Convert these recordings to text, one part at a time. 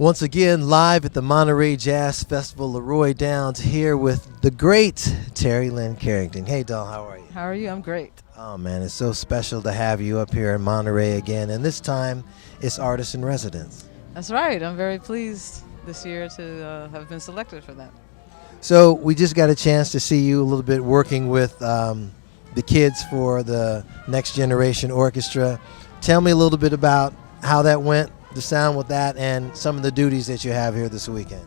Once again, live at the Monterey Jazz Festival, Leroy Downs here with the great Terry Lynn Carrington. Hey, doll, how are you? How are you? I'm great. Oh, man, it's so special to have you up here in Monterey again, and this time it's Artist in Residence. That's right. I'm very pleased this year to have been selected for that. So we just got a chance to see you a little bit working with the kids for the Next Generation Orchestra. Tell me a little bit about how that went, the sound with that, and some of the duties that you have here this weekend.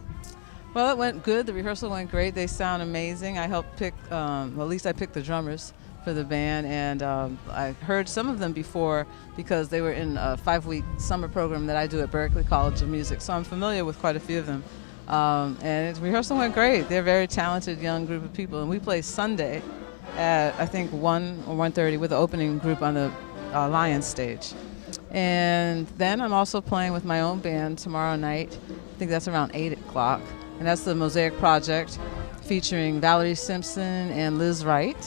Well, it went good. The rehearsal went great. They sound amazing. I helped pick, well, at least I picked the drummers for the band, and I heard some of them before because they were in a 5-week summer program that I do at Berklee College of Music, so I'm familiar with quite a few of them. And the rehearsal went great. They're a very talented young group of people, and we play Sunday at, I think, 1 or 1:30 with the opening group on the Lions stage. And then I'm also playing with my own band tomorrow night. I think that's around 8 o'clock. And that's the Mosaic Project featuring Valerie Simpson and Liz Wright.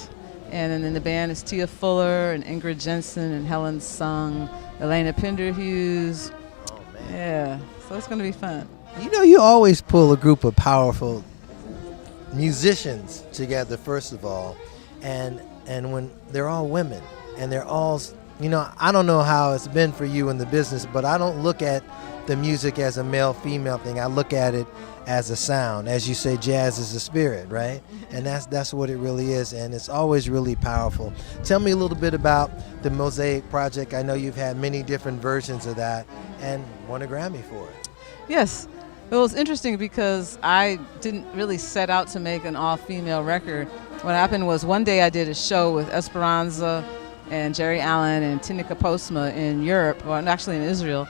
And then in the band is Tia Fuller and Ingrid Jensen and Helen Sung, Elena Pinderhughes. Oh, man. Yeah, so it's going to be fun. You know, you always pull a group of powerful musicians together, first of all, and when they're all women and they're all, you know, I don't know how it's been for you in the business, but I don't look at the music as a male-female thing. I look at it as a sound. As you say, jazz is a spirit, right? And that's what it really is, and it's always really powerful. Tell me a little bit about the Mosaic Project. I know you've had many different versions of that and won a Grammy for it. Yes. It was interesting because I didn't really set out to make an all-female record. What happened was one day I did a show with Esperanza and Jerry Allen and Tinika Postma in Europe, or actually in Israel.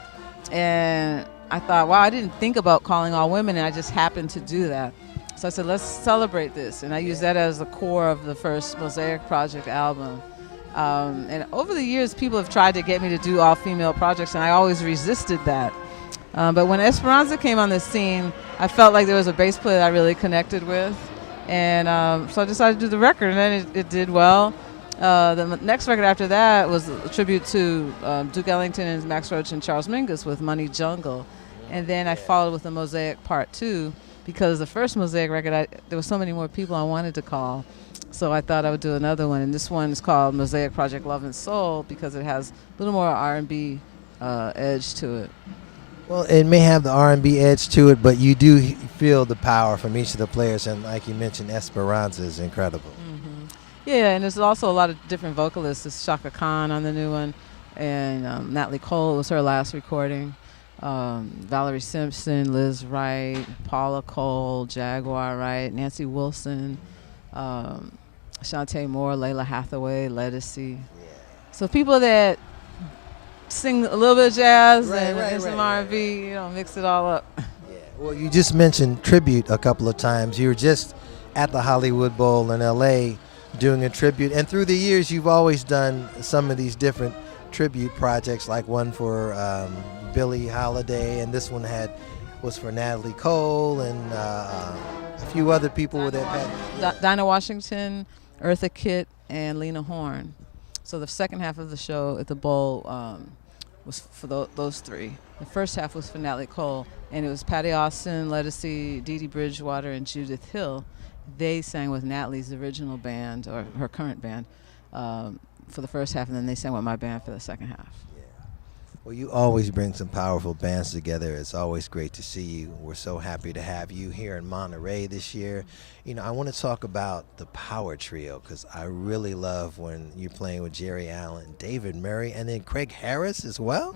And I thought, wow, I didn't think about calling all women, and I just happened to do that. So I said, let's celebrate this. And I used that as the core of the first Mosaic Project album. And over the years, people have tried to get me to do all-female projects, and I always resisted that. But when Esperanza came on the scene, I felt like there was a bass player that I really connected with. And so I decided to do the record, and then it did well. The next record after that was a tribute to Duke Ellington and Max Roach and Charles Mingus with Money Jungle. And then I followed with the Mosaic Part 2 because the first Mosaic record, there were so many more people I wanted to call. So I thought I would do another one. And this one is called Mosaic Project Love and Soul because it has a little more R&B edge to it. Well, it may have the R&B edge to it, but you do feel the power from each of the players, and like you mentioned, Esperanza is incredible. Mm-hmm. Yeah, and there's also a lot of different vocalists. There's Shaka Khan on the new one, and Natalie Cole was her last recording. Valerie Simpson, Liz Wright, Paula Cole, Jaguar Wright, Nancy Wilson, Shantae Moore, Layla Hathaway, Ledisi. Yeah. So people that sing a little bit of jazz Right, and some R&B, you know, mix it all up. Yeah. Well, you just mentioned tribute a couple of times. You were just at the Hollywood Bowl in L.A. doing a tribute, and through the years, you've always done some of these different tribute projects, like one for Billie Holiday, and this one was for Natalie Cole and a few other people with that. Dinah Washington, Eartha Kitt, and Lena Horne. So the second half of the show at the Bowl was for those three. The first half was for Natalie Cole, and it was Patty Austin, Ledisi, Dee Dee Bridgewater, and Judith Hill. They sang with Natalie's original band, or her current band, for the first half, and then they sang with my band for the second half. Well, you always bring some powerful bands together. It's always great to see you. We're so happy to have you here in Monterey this year. You know, I want to talk about the Power Trio because I really love when you're playing with Jerry Allen, David Murray, and then Craig Harris as well.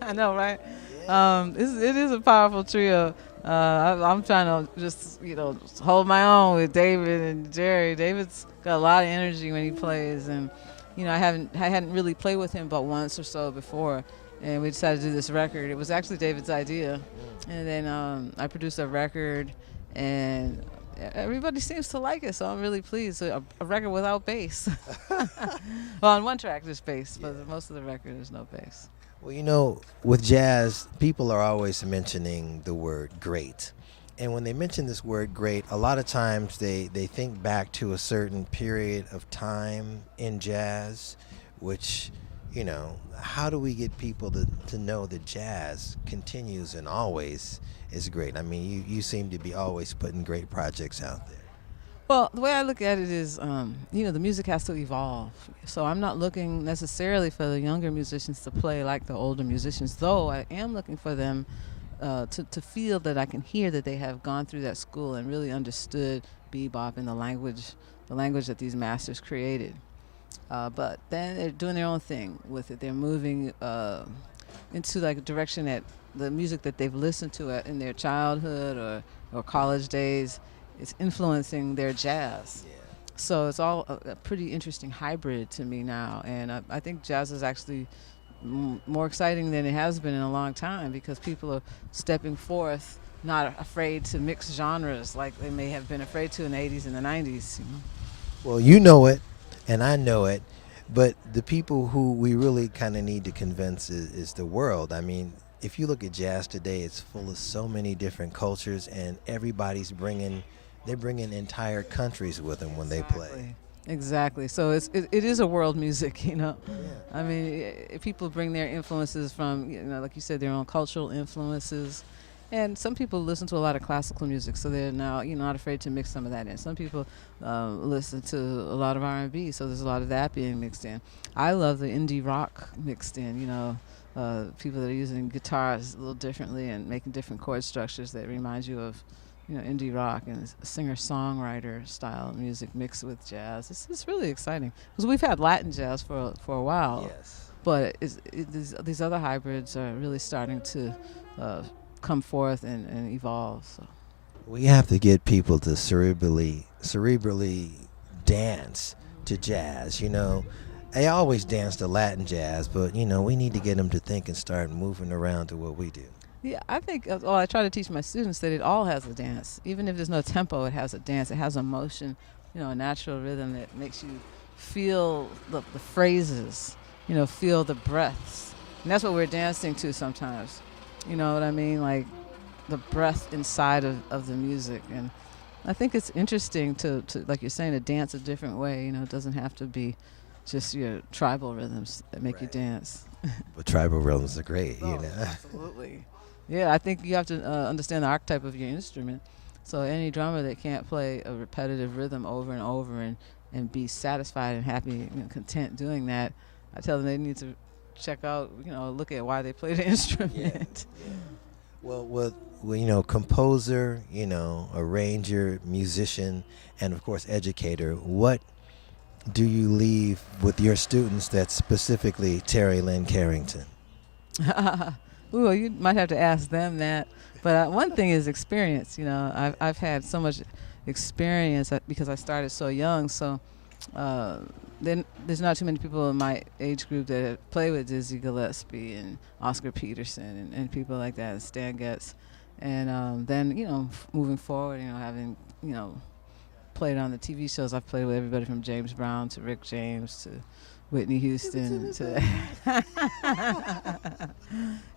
I know, right? Yeah. It is a powerful trio. I'm trying to just, you know, hold my own with David and Jerry. David's got a lot of energy when he plays, and you know, I hadn't really played with him but once or so before. And we decided to do this record. It was actually David's idea. And then I produced a record, and everybody seems to like it, so I'm really pleased. So a record without bass. Well, on one track there's bass, but most of the record there's no bass. Well, you know, with jazz, people are always mentioning the word great. And when they mention this word great, a lot of times they think back to a certain period of time in jazz, which how do we get people to know that jazz continues and always is great? I mean, you seem to be always putting great projects out there. Well, the way I look at it is, the music has to evolve. So I'm not looking necessarily for the younger musicians to play like the older musicians, though I am looking for them to feel that I can hear that they have gone through that school and really understood bebop and the language that these masters created. But then they're doing their own thing with it. They're moving into like a direction that the music that they've listened to in their childhood or college days is influencing their jazz. Yeah. So it's all a pretty interesting hybrid to me now, and I think jazz is actually more exciting than it has been in a long time because people are stepping forth, not afraid to mix genres like they may have been afraid to in the 80s and the 90s. Well, you know it, and I know it, but the people who we really kind of need to convince is the world. I mean, if you look at jazz today, it's full of so many different cultures, and they're bringing entire countries with them when they play. Exactly. So it is a world music, Yeah. I mean, people bring their influences from, like you said, their own cultural influences. And some people listen to a lot of classical music, so they're now, not afraid to mix some of that in. Some people listen to a lot of R&B, so there's a lot of that being mixed in. I love the indie rock mixed in, people that are using guitars a little differently and making different chord structures that remind you of, indie rock and singer-songwriter style music mixed with jazz. It's really exciting because we've had Latin jazz for a while, Yes. but these other hybrids are really starting to come forth and evolve. So. We have to get people to cerebrally dance to jazz. They always dance to Latin jazz, but we need to get them to think and start moving around to what we do. Yeah, I think, I try to teach my students that it all has a dance. Even if there's no tempo, it has a dance. It has a motion, a natural rhythm that makes you feel the phrases, feel the breaths. And that's what we're dancing to sometimes. You know what I mean? Like the breath inside of the music. And I think it's interesting to, like you're saying, to dance a different way. It doesn't have to be just your tribal rhythms that make you dance. But tribal rhythms are great, Absolutely. Yeah, I think you have to understand the archetype of your instrument. So any drummer that can't play a repetitive rhythm over and over and be satisfied and happy and content doing that, I tell them they need to check out, look at why they play the instrument. Yeah. Well, composer, arranger, musician, and of course educator. What do you leave with your students that's specifically Terry Lynn Carrington? Ooh, you might have to ask them that. But one thing is experience. I've had so much experience because I started so young. So then there's not too many people in my age group that have played with Dizzy Gillespie and Oscar Peterson and people like that, Stan Getz. And then, moving forward, having, played on the TV shows, I've played with everybody from James Brown to Rick James to Whitney Houston to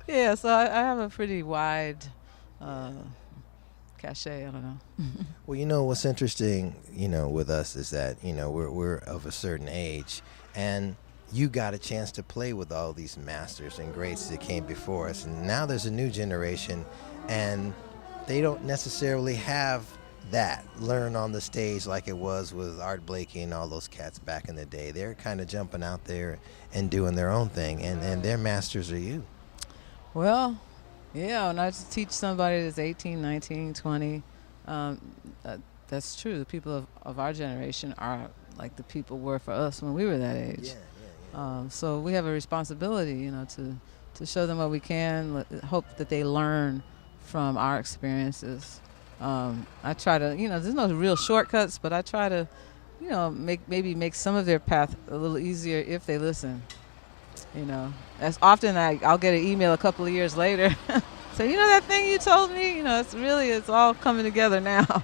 yeah, so I have a pretty wide cachet. I don't know. Well, what's interesting, with us is that, we're of a certain age, and you got a chance to play with all these masters and greats that came before us. And now there's a new generation, and they don't necessarily have that learn on the stage like it was with Art Blakey and all those cats back in the day. They're kind of jumping out there and doing their own thing, and their masters are you. Well, yeah, when I teach somebody that's 18, 19, 20, that's true. The people of our generation are like the people were for us when we were that age. Yeah. So we have a responsibility, to show them what we can, hope that they learn from our experiences. I try to, there's no real shortcuts, but I try to, make some of their path a little easier if they listen. As often I'll get an email a couple of years later, say, that thing you told me, it's all coming together now.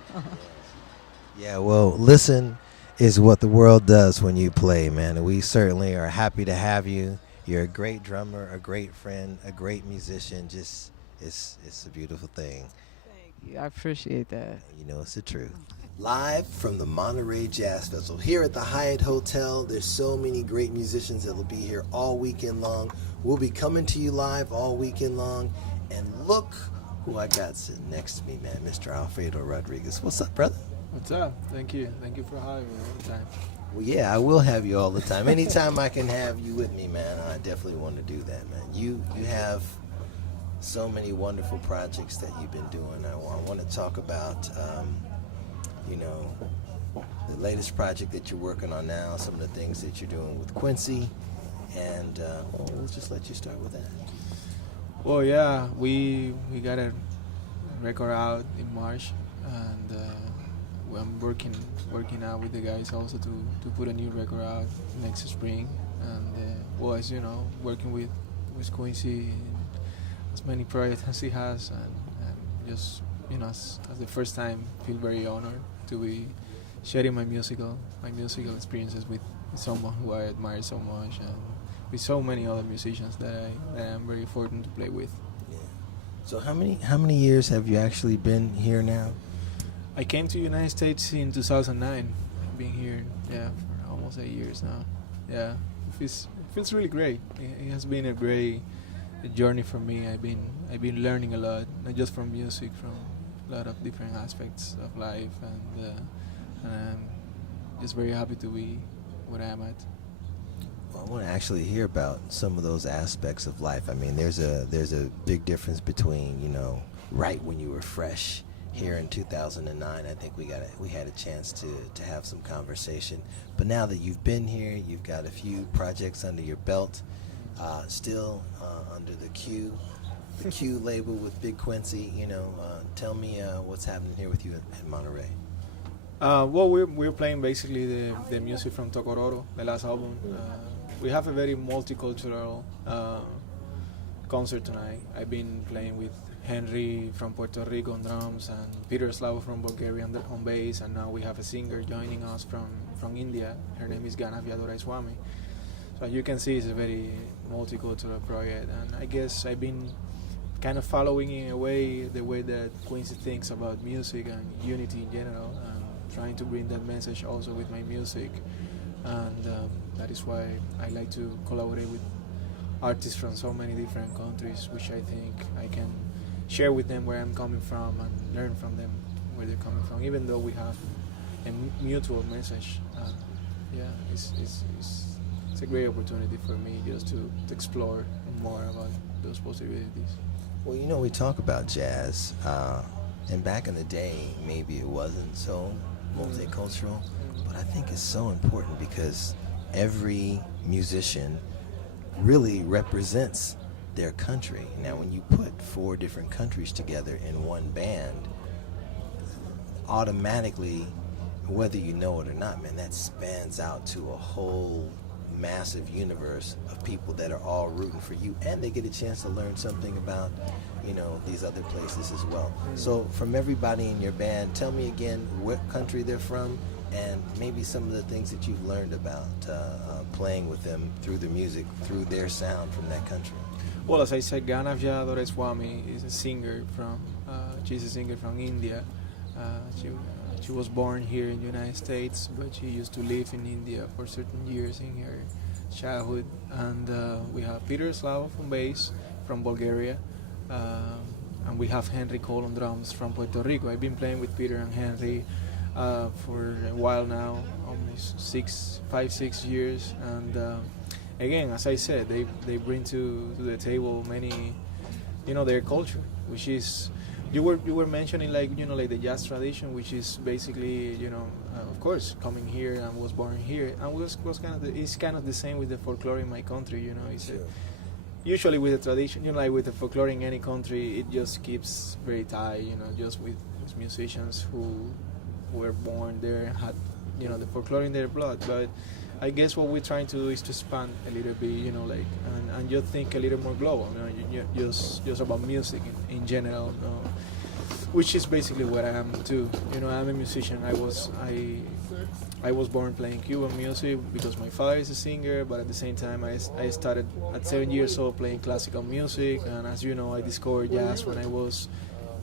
Yeah, well, listen is what the world does when you play, man. And we certainly are happy to have you. You're a great drummer, a great friend, a great musician. Just, it's a beautiful thing. Thank you. I appreciate that. It's the truth. live from the Monterey Jazz Festival here at the Hyatt Hotel. There's so many great musicians that will be here all weekend long. We'll be coming to you live all weekend long. And look who I got sitting next to me, man, Mr. Alfredo Rodriguez. What's up, brother? What's up? Thank you. Thank you for having me all the time. Well, yeah, I will have you all the time. Anytime I can have you with me, man, I definitely want to do that, man. You have so many wonderful projects that you've been doing. I want to talk about, the latest project that you're working on now, some of the things that you're doing with Quincy, and we'll just let you start with that. Well, yeah, we got a record out in March, and I'm working out with the guys also to put a new record out next spring. And as you know, working with Quincy in as many projects as he has, and just as the first time, feel very honored to be sharing my musical experiences with someone who I admire so much, and with so many other musicians that I'm very fortunate to play with. Yeah. So how many years have you actually been here now? I came to the United States in 2009. I've been here, for almost 8 years now. Yeah, it feels really great. It has been a great journey for me. I've been learning a lot, not just from music, from a lot of different aspects of life, and I'm just very happy to be where I am at. Well, I want to actually hear about some of those aspects of life. I mean, there's a big difference between right when you were fresh here in 2009. I think we had a chance to have some conversation. But now that you've been here, you've got a few projects under your belt, still under the Q label with Big Quincy. Tell me what's happening here with you in Monterey. Well, we're playing basically the music from Tocororo, the last album. We have a very multicultural concert tonight. I've been playing with Henry from Puerto Rico on drums and Peter Slavo from Bulgaria on bass, and now we have a singer joining us from India. Her name is Ganavya Doraiswamy. So you can see it's a very multicultural project, and I guess I've been kind of following in a way the way that Quincy thinks about music and unity in general, and trying to bring that message also with my music. And that is why I like to collaborate with artists from so many different countries, which I think I can share with them where I'm coming from and learn from them where they're coming from, even though we have a mutual message. It's a great opportunity for me just to explore more about those possibilities. Well, we talk about jazz, and back in the day, maybe it wasn't so multicultural, but I think it's so important because every musician really represents their country. Now, when you put 4 different countries together in one band, automatically, whether you know it or not, man, that spans out to a whole massive universe of people that are all rooting for you, and they get a chance to learn something about these other places as well. So from everybody in your band, tell me again what country they're from and maybe some of the things that you've learned about playing with them through the music, through their sound from that country. Well, as I said, Ganavya Doraiswamy is a singer she's a singer from India. She was born here in the United States, but she used to live in India for certain years in her childhood. And we have Peter Slavo from bass from Bulgaria, and we have Henry Cole on drums from Puerto Rico. I've been playing with Peter and Henry for a while now, almost 6 years. And again, as I said, they bring to the table many, their culture, which is. You were mentioning like the jazz tradition, which is basically of course coming here and was born here, and was kind of it's kind of the same with the folklore in my country. It's sure. Usually with the tradition, like with the folklore in any country, it just keeps very tight. Just with musicians who were born there and had the folklore in their blood. But I guess what we're trying to do is to expand a little bit, and just think a little more global, just about music in general, which is basically what I am too. I'm a musician. I was born playing Cuban music because my father is a singer, but at the same time I started at 7 years old playing classical music, and as you know, I discovered jazz when I was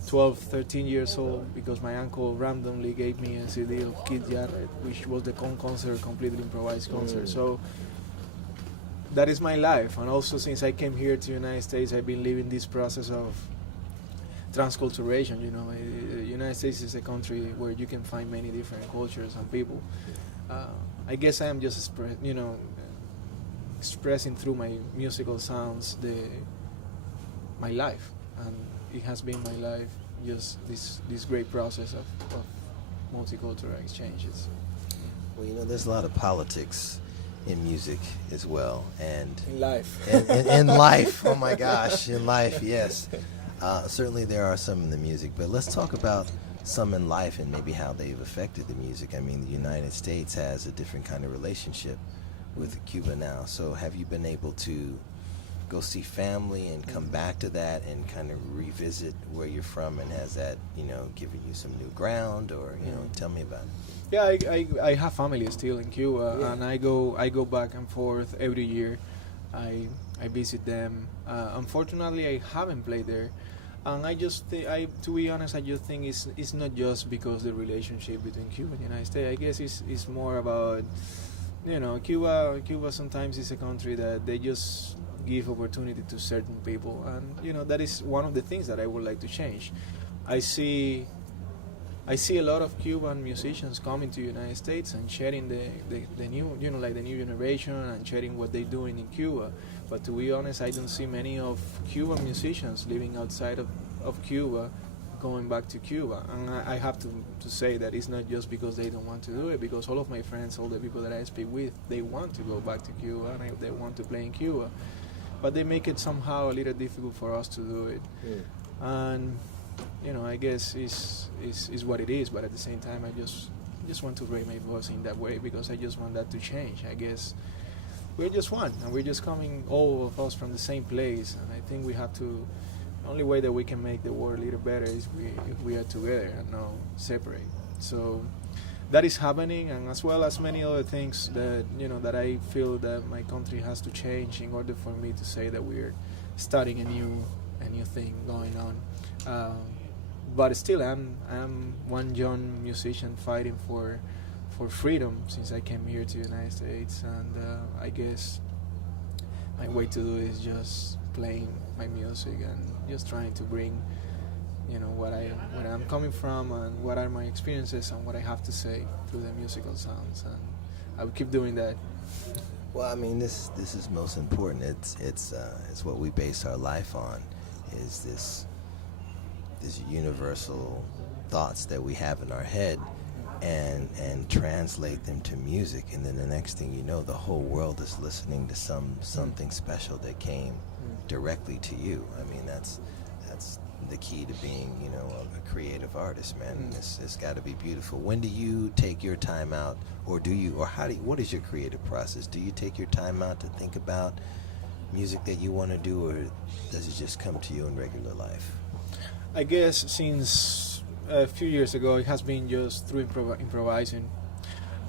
12, 13 years old because my uncle randomly gave me a CD of Kid Jarrett, which was the concert, completely improvised concert. So that is my life. And also since I came here to the United States, I've been living this process of transculturation. The United States is a country where you can find many different cultures and people. I guess I am just expressing through my musical sounds my life, and it has been my life, just this great process of multicultural exchanges. Well, there's a lot of politics in music as well, and In life. in life. Oh my gosh, in life, yes. Certainly there are some in the music, but let's talk about some in life and maybe how they've affected the music. I mean, the United States has a different kind of relationship with Cuba now. So have you been able to go see family and come back to that and kind of revisit where you're from, and has that, given you some new ground, or, tell me about it. Yeah, I have family still in Cuba, Yeah. and I go back and forth every year. I visit them. Unfortunately, I haven't played there, and to be honest, I just think it's not just because the relationship between Cuba and the United States. I guess it's more about, Cuba sometimes is a country that they just give opportunity to certain people, and that is one of the things that I would like to change. I see a lot of Cuban musicians coming to the United States and sharing the new, the new generation, and sharing what they're doing in Cuba. But to be honest, I don't see many of Cuban musicians living outside of Cuba going back to Cuba. And I have to say that it's not just because they don't want to do it, because all of my friends, all the people that I speak with, they want to go back to Cuba, and they want to play in Cuba. But they make it somehow a little difficult for us to do it. Yeah. And I guess is what it is. But at the same time, I just want to raise my voice in that way, because I just want that to change. I guess we're just one, and we're just coming, all of us, from the same place. And I think we have to. The only way that we can make the world a little better is if we are together and not separate. So that is happening, and as well as many other things that that I feel that my country has to change in order for me to say that we're starting a new thing going on. But still, I'm one young musician fighting for freedom since I came here to the United States, and I guess my way to do it is just playing my music and just trying to bring where I'm coming from, and what are my experiences, and what I have to say through the musical sounds, and I will keep doing that. Well, I mean, this is most important. It's what we base our life on, is this universal thoughts that we have in our head, and translate them to music, and then the next thing you know, the whole world is listening to something special that came directly to you. I mean, that's the key to being, a creative artist, man. It's got to be beautiful. When do you take your time out, or what is your creative process? Do you take your time out to think about music that you want to do, or does it just come to you in regular life? I guess since a few years ago, it has been just through improvising.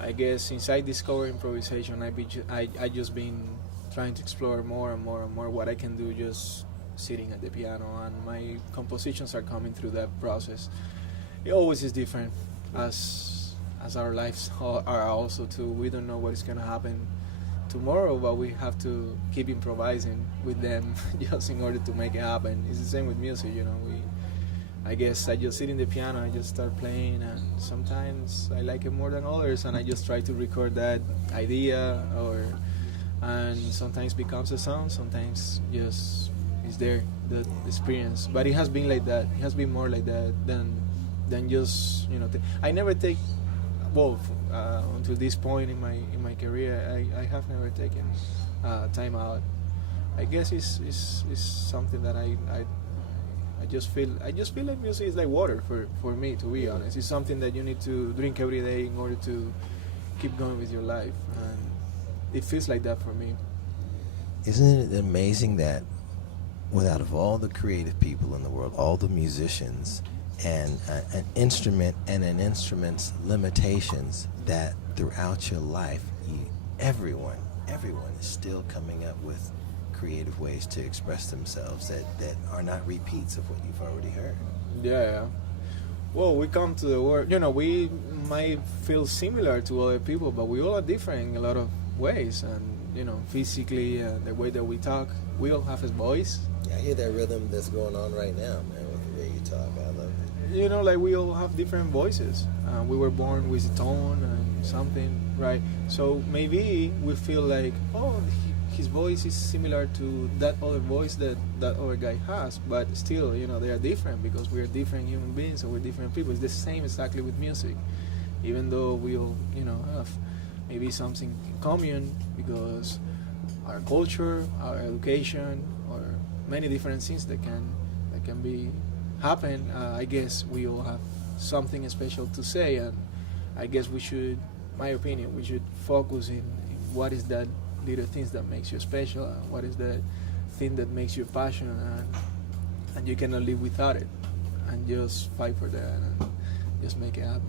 I guess since I discovered improvisation, I just been trying to explore more and more and more what I can do just sitting at the piano, and my compositions are coming through that process. It always is different, as our lives are also too. We don't know what is going to happen tomorrow, but we have to keep improvising with them just in order to make it happen. It's the same with music, I guess I just sit in the piano, I just start playing, and sometimes I like it more than others, and I just try to record that idea, and sometimes becomes a song, sometimes just is there, the experience. But it has been like that. It has been more like that than just I never take until this point in my career. I have never taken time out. I guess it's something that I just feel like music is like water for me, to be honest. It's something that you need to drink every day in order to keep going with your life, and it feels like that for me. Isn't it amazing that out of all the creative people in the world, all the musicians, and an instrument and an instrument's limitations, that throughout your life, everyone is still coming up with creative ways to express themselves that are not repeats of what you've already heard. Yeah. Well, we come to the world, we might feel similar to other people, but we all are different in a lot of ways. And, physically, the way that we talk, we all have a voice. Yeah, I hear that rhythm that's going on right now, man, with the way you talk. I love it. Like we all have different voices. We were born with a tone and something, right? So maybe we feel like, his voice is similar to that other voice that other guy has, but still, they are different because we are different human beings and we're different people. It's the same exactly with music, even though we all, have maybe something in common because our culture, our education, or many different things that can be happen. I guess we all have something special to say, and I guess we should, my opinion, we should focus in what is that little things that makes you special, and what is the thing that makes you passionate, and you cannot live without it, and just fight for that and just make it happen.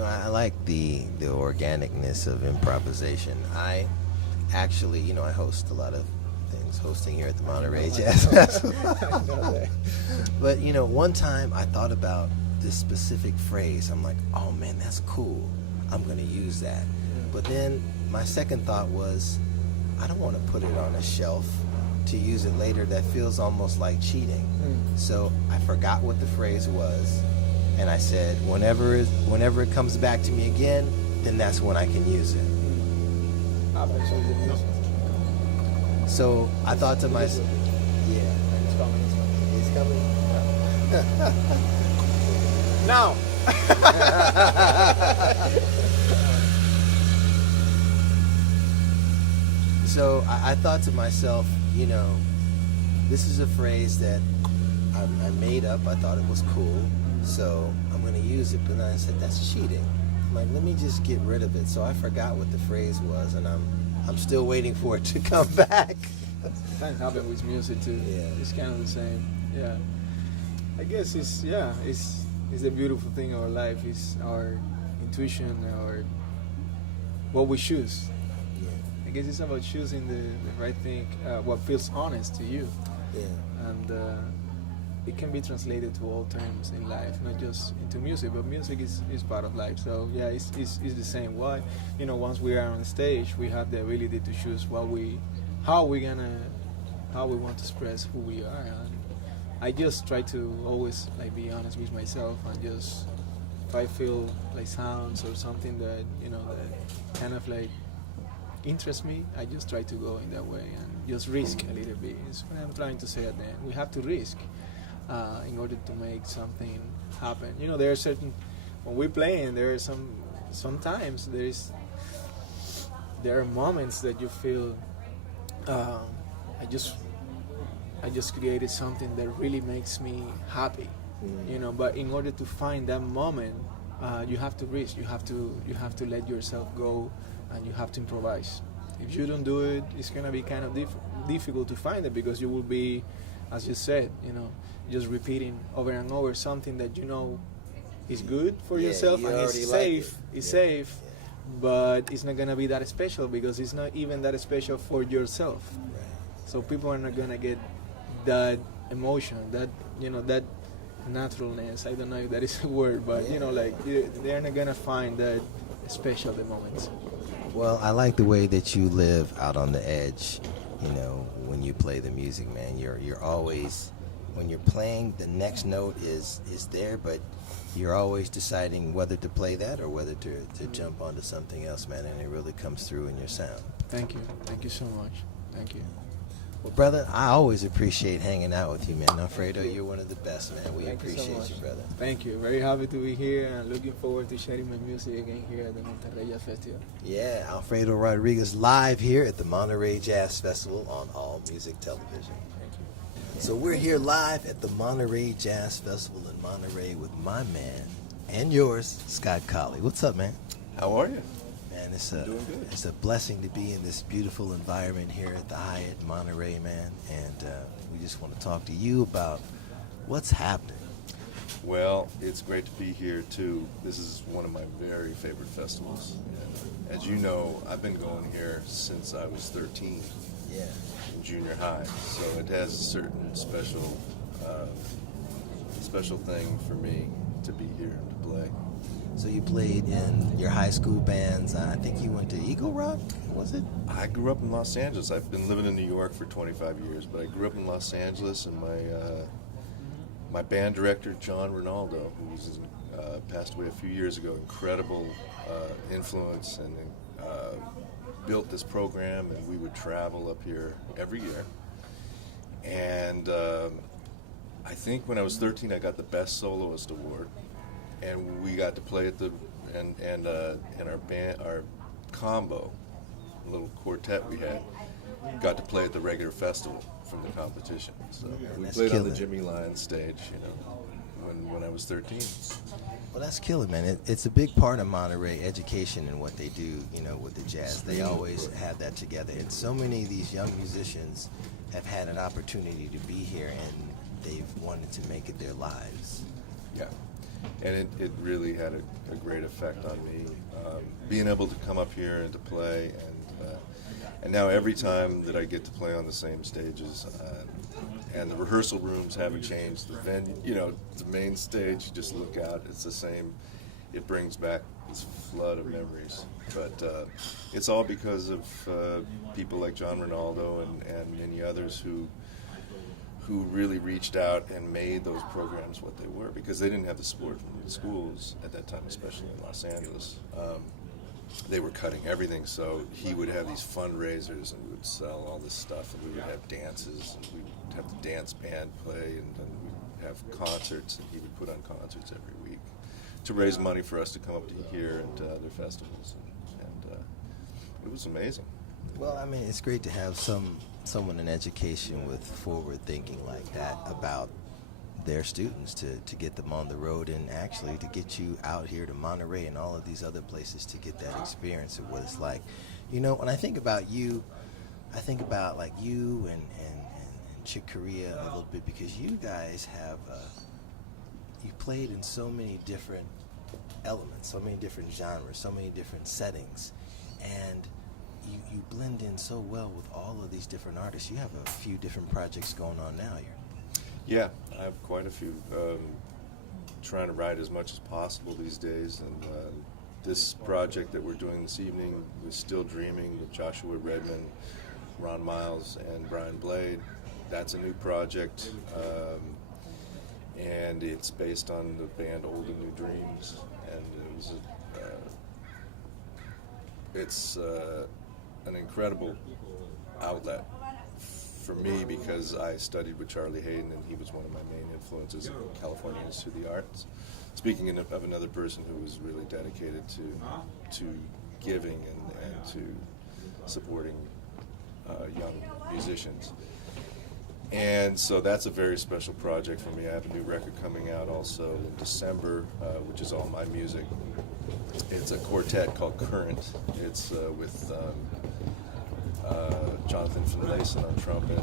I like the organicness of improvisation. I actually, I host a lot of things, hosting here at the Monterey Jazz Festival. But, one time I thought about this specific phrase. I'm like, oh man, that's cool. I'm going to use that. But then my second thought was, I don't want to put it on a shelf to use it later. That feels almost like cheating. So I forgot what the phrase was, and I said, whenever it comes back to me again, then that's when I can use it. So I thought to myself, yeah, it's coming. Now. So I thought to myself, this is a phrase that I made up. I thought it was cool, so I'm going to use it. But then I said, that's cheating. I'm like, let me just get rid of it. So I forgot what the phrase was, and I'm still waiting for it to come back. Sometimes happen with music too. Yeah. It's kind of the same. Yeah. I guess it's the beautiful thing of our life is our intuition, our what we choose. Yeah. I guess it's about choosing the right thing, what feels honest to you. Yeah. And it can be translated to all terms in life, not just into music, but music is part of life. So yeah, it's the same. Why, once we are on stage, we have the ability to choose how we want to express who we are. And I just try to always be honest with myself, and just if I feel like sounds or something that that kind of interests me, I just try to go in that way and just risk a little bit. It's what I'm trying to say at the end. We have to risk in order to make something happen. There are certain, when we're playing, there are sometimes there are moments that you feel I just created something that really makes me happy. But in order to find that moment, you have to risk. You have to let yourself go, and you have to improvise. If you don't do it, it's gonna be kind of difficult to find it, because you will be, as you said, just repeating over and over something that is good for yourself and it's safe. It's safe, but it's not gonna be that special, because it's not even that special for yourself. Right. So people are not gonna get that emotion, that that naturalness. I don't know if that is a word, but they're not gonna find that special the moments. Well, I like the way that you live out on the edge. When you play the music, man, you're always, when you're playing, the next note is there, but you're always deciding whether to play that or whether to jump onto something else, man, and it really comes through in your sound. Thank you so much. Thank you. Well, brother, I always appreciate hanging out with you, man. Alfredo, you're one of the best, man. We Thank you so appreciate much. you, brother. Thank you. Very happy to be here, and looking forward to sharing my music again here at the Monterey Jazz Festival. Yeah, Alfredo Rodriguez live here at the Monterey Jazz Festival on All Music Television. Thank you. So we're here live at the Monterey Jazz Festival in Monterey with my man and yours, Scott Colley. What's up, man? How are you? Man, Doing good. it's a blessing to be in this beautiful environment here at the Hyatt Monterey, man. And we just want to talk to you about what's happening. Well, it's great to be here too. This is one of my very favorite festivals. And as you know, I've been going here since I was 13. Yeah. junior high, so it has a certain special thing for me to be here and to play. So you played in your high school bands. I think you went to Eagle Rock, was it? I grew up in Los Angeles. I've been living in New York for 25 years, but I grew up in Los Angeles, and my band director, John Ronaldo, who's passed away a few years ago, incredible influence, and built this program, and we would travel up here every year. And I think when I was 13, I got the Best Soloist Award, and we got to play at and our band, our combo, little quartet we had, got to play at the regular festival from the competition. So we played on the Jimmy Lyons stage, when I was 13. Well, that's killer, man. It's a big part of Monterey education and what they do, with the jazz. They always have that together. And so many of these young musicians have had an opportunity to be here, and they've wanted to make it their lives. Yeah. And it really had a great effect on me, being able to come up here and to play, and now every time that I get to play on the same stages, and the rehearsal rooms haven't changed, the venue, the main stage, you just look out, it's the same. It brings back this flood of memories, but it's all because of people like John Ronaldo and many others who really reached out and made those programs what they were, because they didn't have the support from the schools at that time, especially in Los Angeles. They were cutting everything, so he would have these fundraisers, and we would sell all this stuff, and we would have dances, and we would have the dance band play, and then we'd have concerts, and he would put on concerts every week to raise money for us to come up to here and to other festivals, and it was amazing. Well, I mean, it's great to have someone in education with forward thinking like that about their students, to get them on the road, and actually to get you out here to Monterey and all of these other places to get that experience of what it's like. When I think about you, I think about like you and Chick Corea a little bit, because you guys have you played in so many different elements, so many different genres, so many different settings, and you blend in so well with all of these different artists. You have a few different projects going on now here. Yeah, I have quite a few. Trying to write as much as possible these days, and this project that we're doing this evening is Still Dreaming with Joshua Redman, Ron Miles, and Brian Blade. That's a new project, and it's based on the band Old and New Dreams, and it's an incredible outlet for me, because I studied with Charlie Hayden, and he was one of my main influences in California Institute of the Arts. Speaking of another person who was really dedicated to giving and to supporting young musicians. And so that's a very special project for me. I have a new record coming out also in December, which is all my music. It's a quartet called Current. It's with Jonathan Finlayson on trumpet,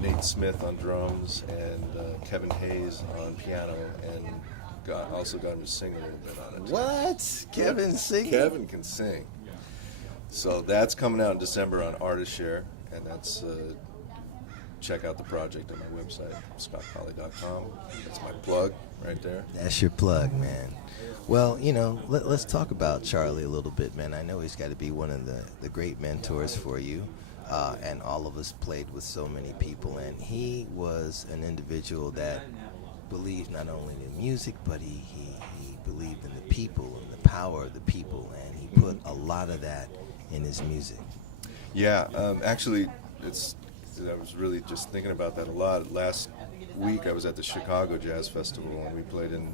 Nate Smith on drums, and Kevin Hayes on piano, and also got him to sing a little bit on it. What? Kevin singing? Kevin can sing. So that's coming out in December on Artist Share, and that's check out the project on my website, scottpolley.com. That's my plug right there. That's your plug, man. Well, let's talk about Charlie a little bit, man. I know he's got to be one of the great mentors for you, and all of us played with so many people, and he was an individual that believed not only in music, but he believed in the people and the power of the people, and he put a lot of that in his music. Yeah, actually, I was really just thinking about that a lot. Last week I was at the Chicago Jazz Festival, and we played in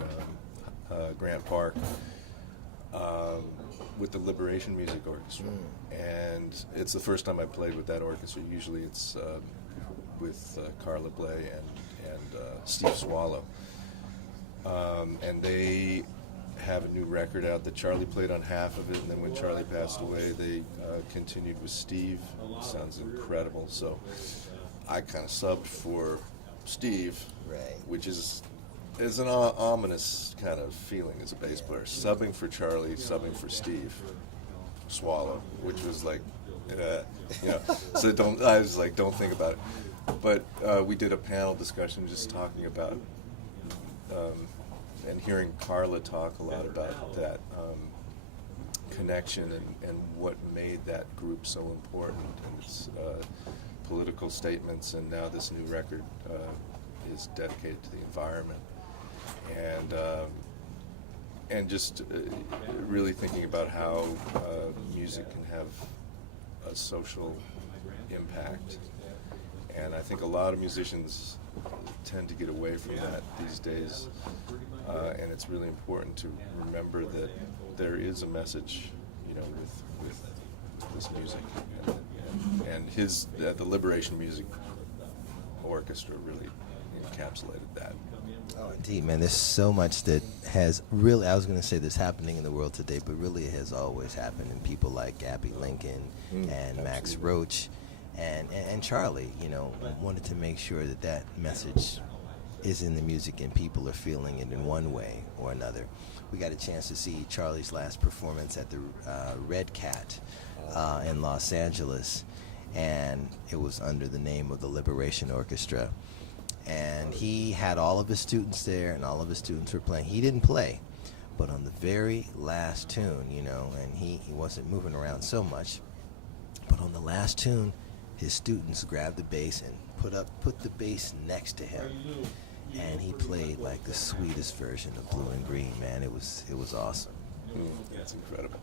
Grant Park with the Liberation Music Orchestra, and it's the first time I played with that orchestra. Usually it's with Carla Bley and Steve Swallow, and they have a new record out that Charlie played on half of it, and then when Charlie passed away, they continued with Steve. It sounds incredible. So I kind of subbed for Steve, right, which is an ominous kind of feeling as a bass player. Subbing for Charlie, subbing for Steve Swallow, which was like You know, so don't. I was like, don't think about it. But we did a panel discussion just talking about and hearing Carla talk a lot about that connection and what made that group so important, and its political statements, and now this new record is dedicated to the environment, and just really thinking about how music can have a social impact. And I think a lot of musicians tend to get away from that these days, and it's really important to remember that there is a message, you know, with this music, and the Liberation Music Orchestra really encapsulated that. Oh, indeed, man. There's so much that has really, I was going to say this happening in the world today, but really it has always happened in people like Gabby Lincoln and Max Roach and Charlie, you know, wanted to make sure that that message is in the music and people are feeling it in one way or another. We got a chance to see Charlie's last performance at the Red Cat in Los Angeles, and it was under the name of the Liberation Orchestra. And he had all of his students there, and all of his students were playing. He didn't play, but on the very last tune, you know, and he wasn't moving around so much, but on the last tune, his students grabbed the bass and put the bass next to him, and he played like the sweetest version of Blue and Green, man. It was awesome. That's incredible.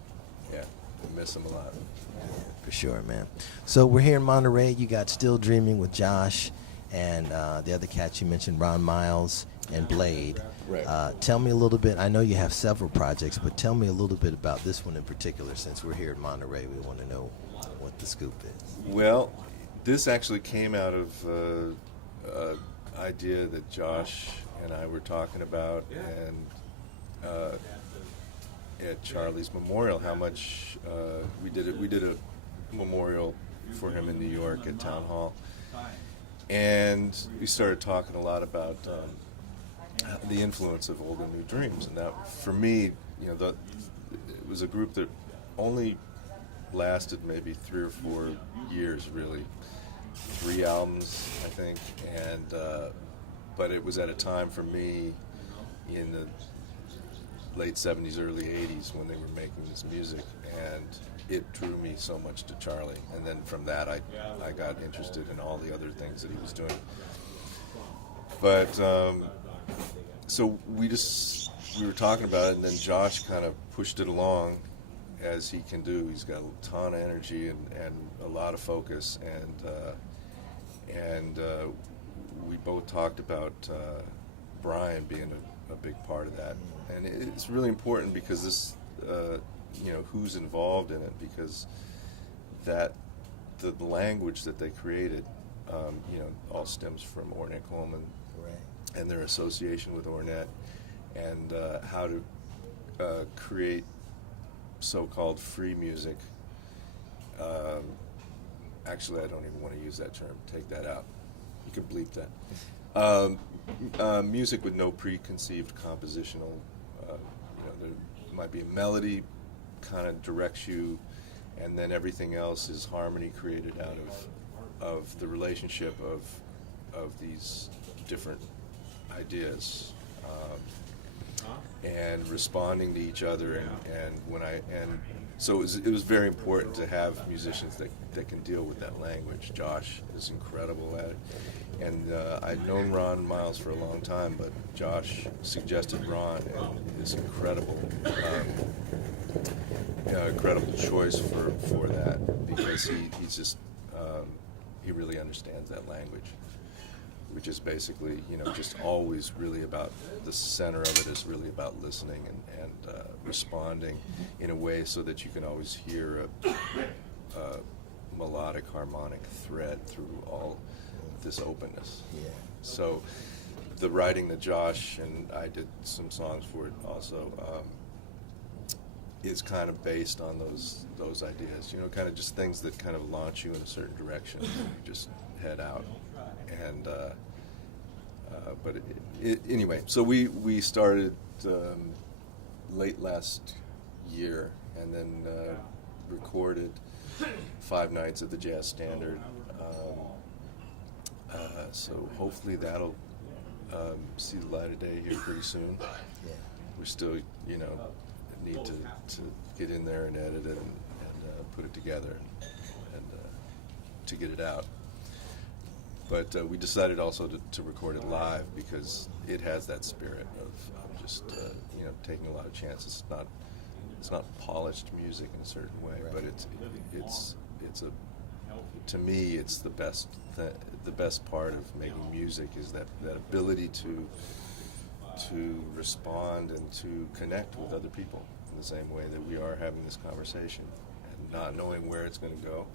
Yeah, I miss him a lot. Yeah, for sure, man. So we're here in Monterey. You got Still Dreaming with Josh, and the other cats you mentioned, Ron Miles and Blade. Right. Tell me a little bit. I know you have several projects, but tell me a little bit about this one in particular. Since we're here in Monterey, we want to know what the scoop is. Well, this actually came out of an idea that Josh and I were talking about, and at Charlie's memorial, how much we did a memorial for him in New York at Town Hall, and we started talking a lot about the influence of Old and New Dreams, and that for me, you know, it was a group that only lasted maybe 3 or 4 years, really. 3 albums, I think, and but it was at a time for me in the late 70s, early 80s when they were making this music, and it drew me so much to Charlie. And then from that, I got interested in all the other things that he was doing. But so we were talking about it, and then Josh kind of pushed it along, as he can do. He's got a ton of energy and a lot of focus, and we both talked about Brian being a big part of that, and it's really important because this, you know, who's involved in it, because that the language that they created, you know, all stems from Ornette Coleman, right, and their association with Ornette, and how to create so-called free music. Actually, I don't even want to use that term. Take that out. You can bleep that. Music with no preconceived compositional. You know, there might be a melody, kind of directs you, and then everything else is harmony created out of the relationship of these different ideas. And responding to each other, and so it was very important to have musicians that can deal with that language. Josh is incredible at it, and I'd known Ron Miles for a long time, but Josh suggested Ron, and is incredible choice for that, because he's just he really understands that language, which is basically, you know, just always really about the center of it is really about listening and responding in a way so that you can always hear a melodic harmonic thread through all this openness. Yeah. So the writing that Josh and I did some songs for it also is kind of based on those ideas, you know, kind of just things that kind of launch you in a certain direction and you just head out. And but anyway, so we started late last year, and then recorded 5 nights at the Jazz Standard. So hopefully that'll see the light of day here pretty soon. Yeah. We still, you know, need to get in there and edit it and put it together and to get it out. But we decided also to record it live because it has that spirit of just you know, taking a lot of chances. It's not polished music in a certain way, Right. but it's a, to me, it's the best part of making music is that ability to respond and to connect with other people in the same way that we are having this conversation, and not knowing where it's going to go.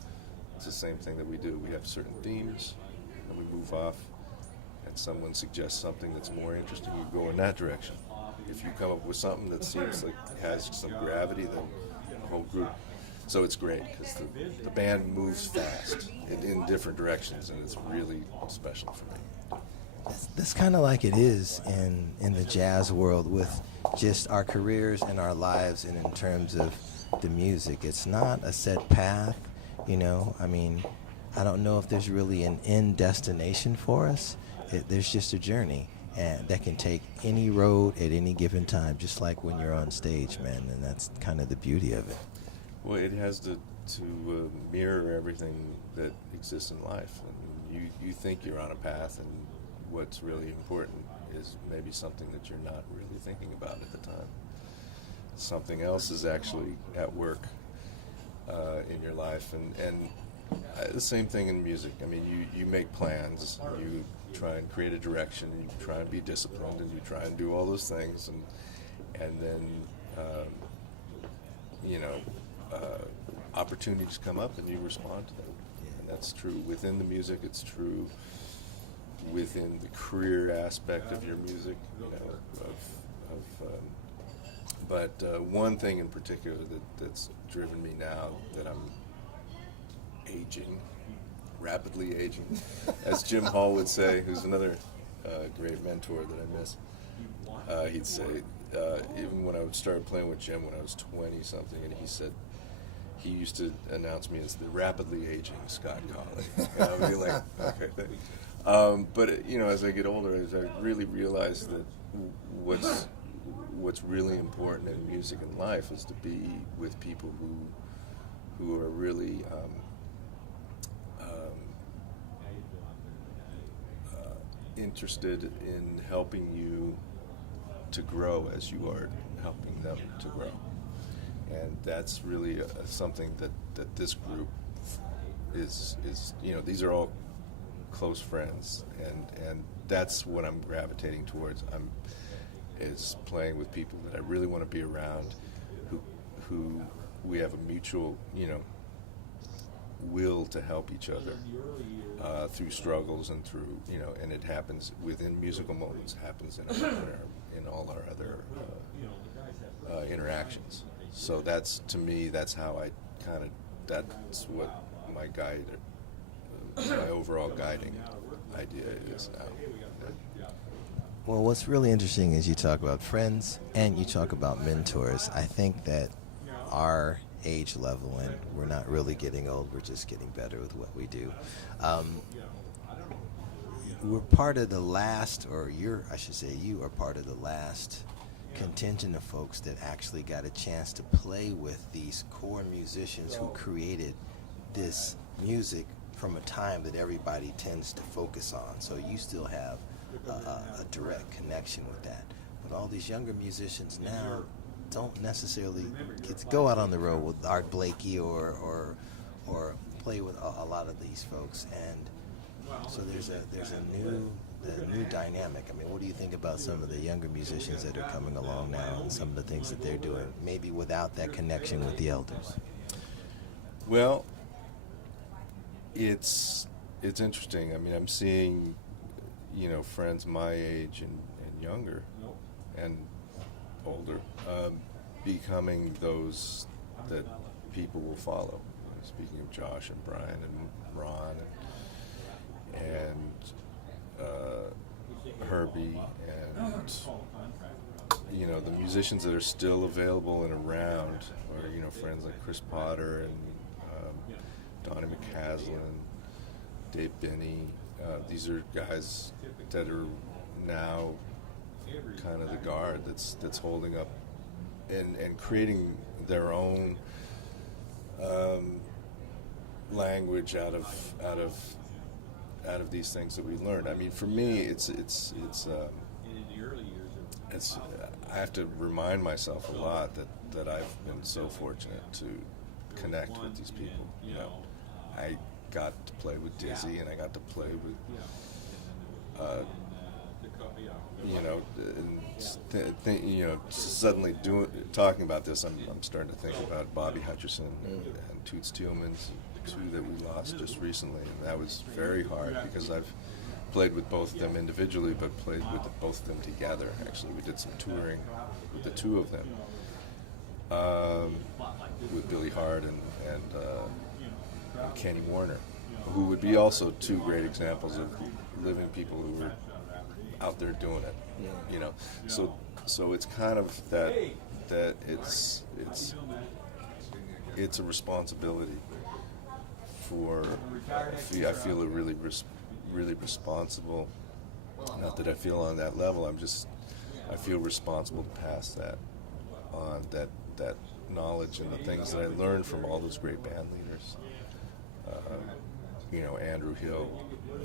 It's the same thing that we do. We have certain themes, and we move off, and someone suggests something that's more interesting, you go in that direction. If you come up with something that seems like has some gravity, then the whole group. So it's great because the band moves fast in different directions, and it's really special for me. That's kind of like it is in the jazz world with just our careers and our lives, and in terms of the music. It's not a set path, you know. I mean, I don't know if there's really an end destination for us. There's just a journey, and that can take any road at any given time, just like when you're on stage, man, and that's kind of the beauty of it. Well, it has to mirror everything that exists in life. And you think you're on a path, and what's really important is maybe something that you're not really thinking about at the time. Something else is actually at work in your life, and the same thing in music. I mean, you make plans, you try and create a direction, you try and be disciplined, and you try and do all those things, and then you know, opportunities come up and you respond to them. And that's true within the music, it's true within the career aspect of your music, you know, but one thing in particular that's driven me now that I'm aging, rapidly aging, as Jim Hall would say, who's another great mentor that I miss. He'd say, even when I started playing with Jim when I was 20-something, and he said, he used to announce me as the rapidly aging Scott Colley. And I would be like, okay, thanks. But you know, as I get older, as I really realize that what's really important in music and life is to be with people who are really interested in helping you to grow as you are helping them to grow. And that's really something that this group is, you know, these are all close friends, and that's what I'm gravitating towards. Is playing with people that I really want to be around, who we have a mutual, you know, will to help each other through struggles and through, you know, and it happens within musical moments, happens in all our other interactions. So that's, to me, that's how I kind of, that's what my guide, my overall guiding idea is now. Well, what's really interesting is you talk about friends and you talk about mentors. I think that our age level, and we're not really getting old, we're just getting better with what we do. We're part of the last, or you are part of the last contingent of folks that actually got a chance to play with these core musicians who created this music from a time that everybody tends to focus on. So you still have a direct connection with that. But all these younger musicians now don't necessarily get to go out on the road with Art Blakey or play with a lot of these folks. And so there's a new dynamic. I mean, what do you think about some of the younger musicians that are coming along now and some of the things that they're doing, maybe without that connection with the elders? Well, it's interesting. I mean, I'm seeing, you know, friends my age and younger and older becoming those that people will follow. Speaking of Josh and Brian and Ron and Herbie and, you know, the musicians that are still available and around, or, you know, friends like Chris Potter and Donnie McCaslin, Dave Binney. These are guys that are now kind of the guard that's holding up and creating their own language out of these things that we learned. I mean, for me, it's I have to remind myself a lot that I've been so fortunate to connect with these people. You know, I got to play with Dizzy, and I got to play with suddenly talking about this, I'm starting to think about Bobby Hutcherson and Toots Thielmans, two that we lost just recently, and that was very hard because I've played with both of them individually, but played with both of them together. Actually, we did some touring with the two of them, with Billy Hart and Kenny Warner, who would be also two great examples of living people who were out there doing it. You know, so it's kind of that it's a responsibility for. I feel really responsible. Not that I feel on that level. I feel responsible to pass that on, that knowledge and the things that I learned from all those great band leaders. Andrew Hill,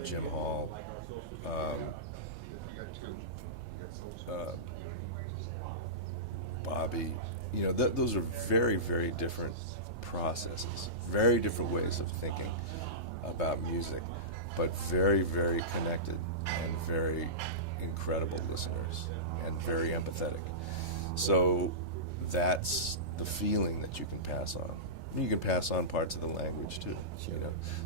Jim Hall. Bobby, those are very, very different processes, very different ways of thinking about music, but very, very connected and very incredible listeners and very empathetic. So that's the feeling that you can pass on. You can pass on parts of the language too.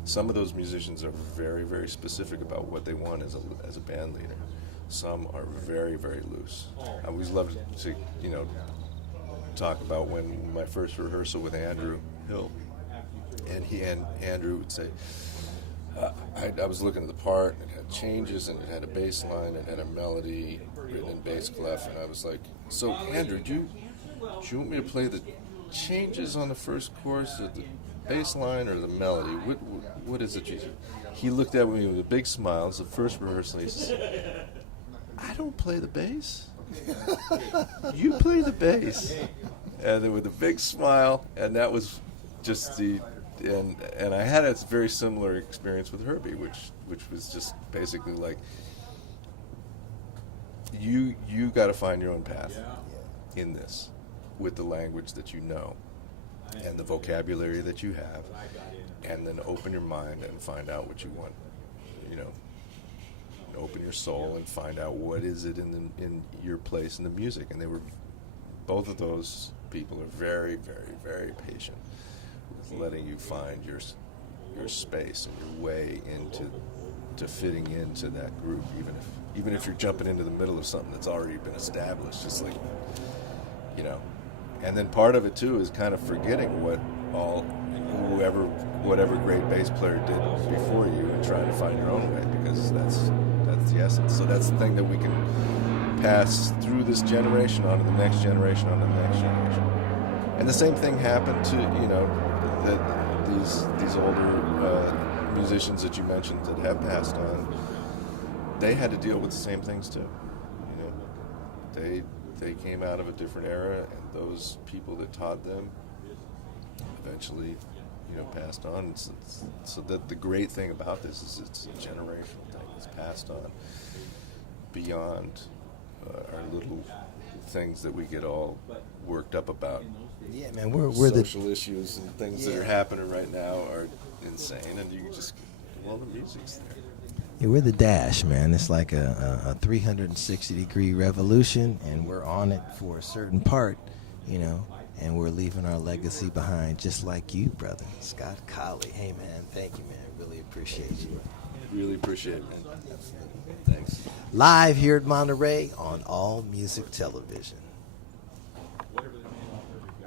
Some of those musicians are very, very specific about what they want as a band leader. Some are very, very loose. I always loved to, talk about when my first rehearsal with Andrew Hill, and Andrew would say, I was looking at the part, and it had changes, and it had a bass line, and it had a melody written in bass clef, and I was like, so Andrew, do you want me to play the changes on the first chorus, or the bass line, or the melody? What is it? He looked at me with a big smile. It's the first rehearsal. He says, I don't play the bass. You play the bass. And then with a big smile, and that was just and I had a very similar experience with Herbie, which was just basically like, you got to find your own path in this, with the language that you know, and the vocabulary that you have, and then open your mind and find out what you want, open your soul and find out what is it in your place in the music. And both of those people are very, very, very patient with letting you find your space and your way into fitting into that group, even if you're jumping into the middle of something that's already been established, just like, and then part of it too is kind of forgetting whatever great bass player did before you and trying to find your own way, because that's the essence. So that's the thing that we can pass through this generation on to the next generation, on to the next generation. And the same thing happened to these older musicians that you mentioned that have passed on. They had to deal with the same things too. They came out of a different era, and those people that taught them eventually passed on. So that the great thing about this is it's a generational thing. It's passed on beyond our little things that we get all worked up about. Yeah, man, we're social issues and things that are happening right now are insane, and you just, the music's there. Yeah, we're the dash, man. It's like a 360-degree revolution, and we're on it for a certain part, and we're leaving our legacy behind, just like you, brother. Scott Colley. Hey, man, thank you, man. Really appreciate you. Really appreciate it, man. Thanks. Live here at Monterey on All Music Television.